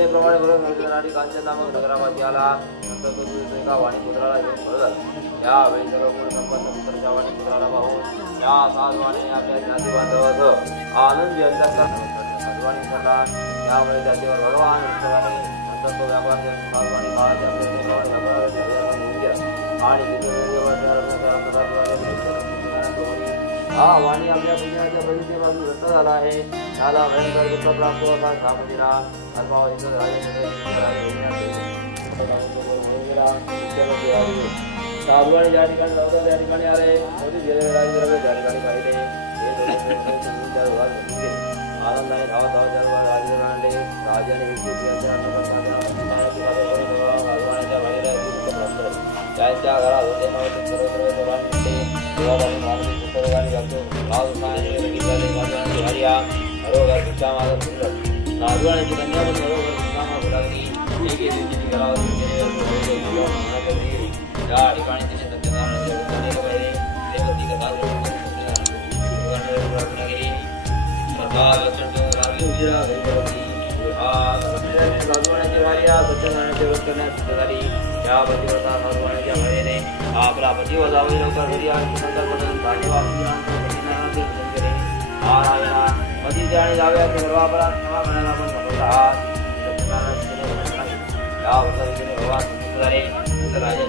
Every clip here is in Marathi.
मान्यतेप्रमाणे बरोबर कांचन नामक नगरामध्ये आला. नंतर तो एका वाणीपुत्राला घेऊन परत आला. यावेळी सर्व गुण संपन्न पुत्राच्या वाणीपुत्राला पाहून या साधवाने आपल्या ज्ञाती बांधवाचं आनंदी साधवानी झाला. त्यामुळे त्याच्यावर भगवान उत्सवाने नंतर तो व्यापार साधवानी काळात आणि हा वाणी आपल्या पुण्याच्या परिचयापासून रद्द झाला आहे. त्याला भयंकर दुःख प्राप्त असा शाप दिला. अल्पावधीचा साधवानी ज्या ठिकाणी नव्हतं त्या ठिकाणी आले. राजद्रव्य ज्या ठिकाणी पाहिले आनंदाने धावत धावत राजद्रव्य आणले. राजाने त्यांच्या घरात होते नव्हते सर्वत्र साधवाण्याची कन्या पण बरोबर लागली. त्या ठिकाणी तिने सत्यनारायणाच्या देवती कथा साधवाण्याची भार्या सत्यनारायणाचे व्रत करण्यास सिद्ध झाली. त्या पतिव्रता साधवाण्याच्या भार्येने आपला पतिव्रत जावई लवकर घरी नारायणा पतीच्या आणि जाव्याचे सर्वापराध क्षमा करण्याला पण समजला आहात. या व्रताने भगवान संतुष्ट झाले.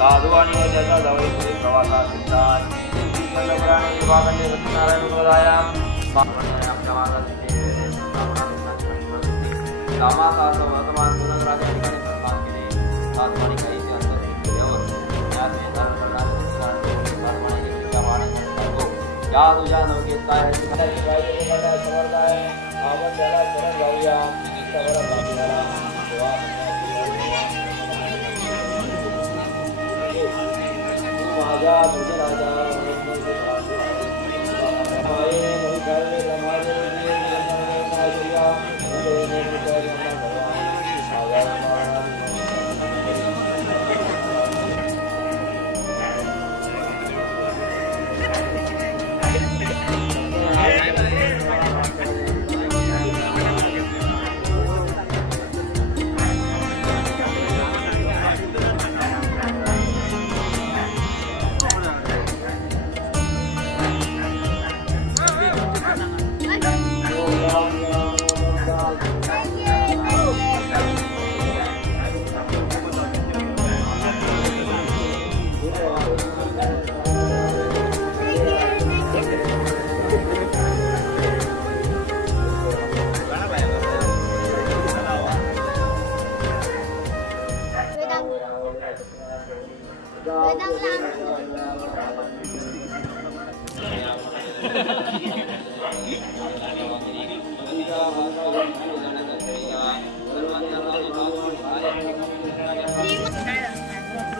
साधवानी व त्याचा जावई प्रवासात निघतात. विभागाने सत्यनारायण बोलाया आपल्या मार्गात कामाचा असं वर्तमान पुनर्राजा ठिकाणी प्रस्थान केले. साधवानी काहीचे अंतर केल्यावर या तुझ्या नौकेत काय समर्थ आहे. आपण त्याला शरण जाऊया. माझा तुझे राजा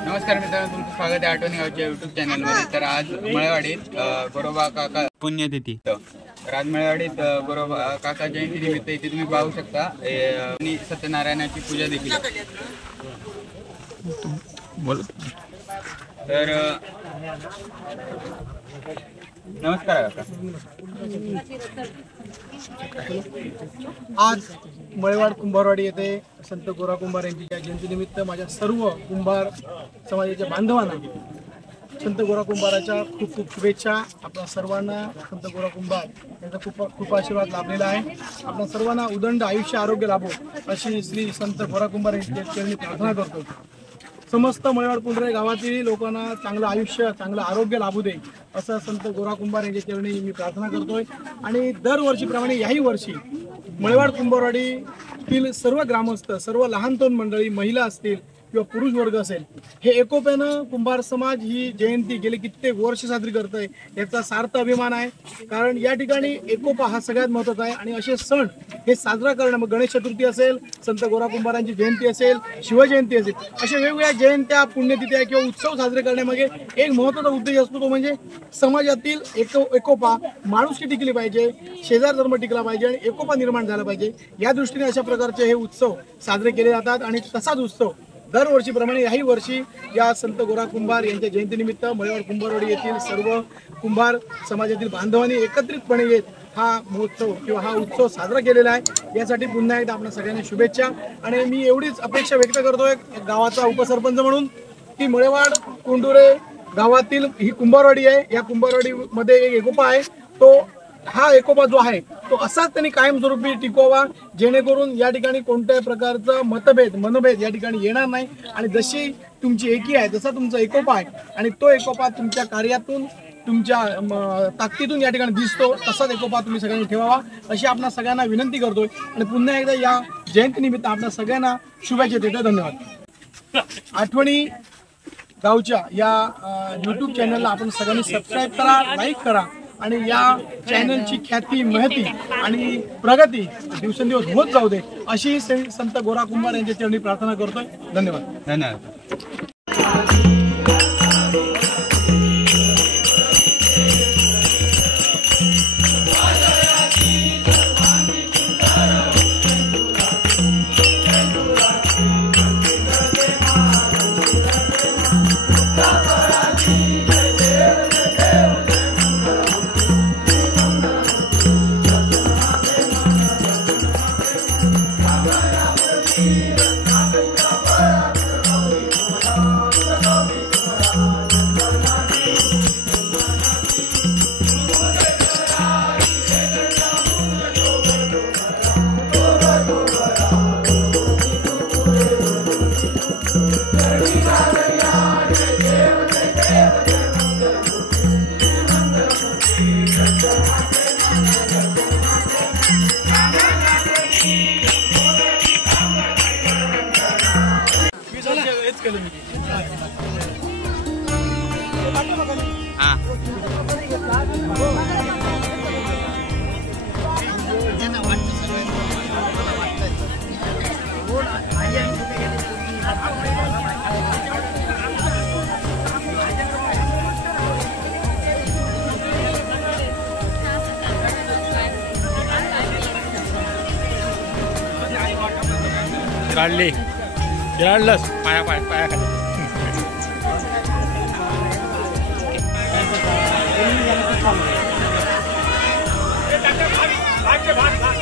नमस्कार मित्रांनो, तुमचं स्वागत आहे आठवणी गावच्या यूट्यूब चॅनलमध्ये. तर आज मळेवाडीत गोरोबा काका पुण्यतिथी. तर आज मळेवाडीत गोरोबा काका जयंती निमित्त इथे तुम्ही पाहू शकता आणि सत्यनारायणाची पूजा देखील. तर नमस्कार काका. आज मळेवाड कुंभारवाडी येथे संत गोरा कुंभार यांची जयंतीनिमित्त माझ्या सर्व कुंभार समाजाच्या बांधवांना संत गोरा कुंभाराच्या खूप खूप शुभेच्छा. आपल्या सर्वांना संत गोरा कुंभार यांचा खूप आशीर्वाद लाभलेला आहे. आपल्या सर्वांना उदंड आयुष्य आरोग्य लाभो अशी श्री संत गोरा कुंभार यांची मी प्रार्थना करतो. समस्त मळेवाड पुंडरे गावातील लोकांना चांगलं आयुष्य चांगलं आरोग्य लाभू दे असं संत गोरा कुंभार यांच्या चरणी मी प्रार्थना करतोय. आणि दरवर्षीप्रमाणे याही वर्षी मळेवाड कुंभारवाडीतील सर्व ग्रामस्थ, सर्व लहान तरुण मंडळी, महिला असतील, किंवा पुरुष वर्ग असेल, हे एकोप्यानं कुंभार समाज ही जयंती गेले कित्येक वर्ष साजरी करत आहे, याचा सार्थ अभिमान आहे. कारण या ठिकाणी एकोपा हा सगळ्यात महत्त्वाचा आहे. आणि असे सण हे साजरा करणं, मग गणेश चतुर्थी असेल, संत गोरा कुंभारांची जयंती असेल, शिवजयंती असेल, अशा वेगवेगळ्या जयंत्या, पुण्यतिथ्या किंवा उत्सव साजरे करण्यामागे एक महत्त्वाचा उद्देश असतो, तो म्हणजे समाजातील एकोपा, माणुसकी टिकली पाहिजे, शेजार धर्म टिकला पाहिजे आणि एकोपा निर्माण झाला पाहिजे. या दृष्टीने अशा प्रकारचे हे उत्सव साजरे केले जातात. आणि तसाच उत्सव दरवर्षीप्रमाणे याही वर्षी या संत गोरा कुंभार यांच्या जयंतीनिमित्त मळेवाड कुंभारवाडी येथील सर्व कुंभार समाजातील बांधवांनी एकत्रितपणे येत हा महोत्सव किंवा हा उत्सव साजरा केलेला आहे. यासाठी पुन्हा एकदा आपल्या सगळ्यांना शुभेच्छा. आणि मी एवढीच अपेक्षा व्यक्त करतोय गावाचा उपसरपंच म्हणून की मळेवाड कोंडुरे गावातील ही कुंभारवाडी आहे, या कुंभारवाडीमध्ये एक एकोपा आहे, तो हा एकोपा जो आहे तो असाच त्यांनी कायमस्वरूपी टिकवावा, जेणेकरून या ठिकाणी कोणत्याही प्रकारचा मनभेद या ठिकाणी येणार नाही. आणि जशी तुमची एकी आहे तसा तुमचा एकोपा आहे आणि तो एकोपा तुमच्या कार्यातून, तुमच्या ताकदीतून या ठिकाणी दिसतो, तसाच एकोपा तुम्ही सगळ्यांनी ठेवावा अशी आपल्या सगळ्यांना विनंती करतोय. आणि पुन्हा एकदा या जयंतीनिमित्त आपल्या सगळ्यांना शुभेच्छा देतो. धन्यवाद. आठवणी गावच्या या यूट्यूब चॅनलला आपण सगळ्यांनी सबस्क्राईब करा, लाईक करा आणि या चॅनलची ख्याती, महती आणि प्रगती दिवसेंदिवस होत जाऊ दे अशी संत गोरा कुंभार यांच्या चरणी प्रार्थना करतोय. धन्यवाद. धन्यवाद. काढली गिराडलंच पाया खाली. भाग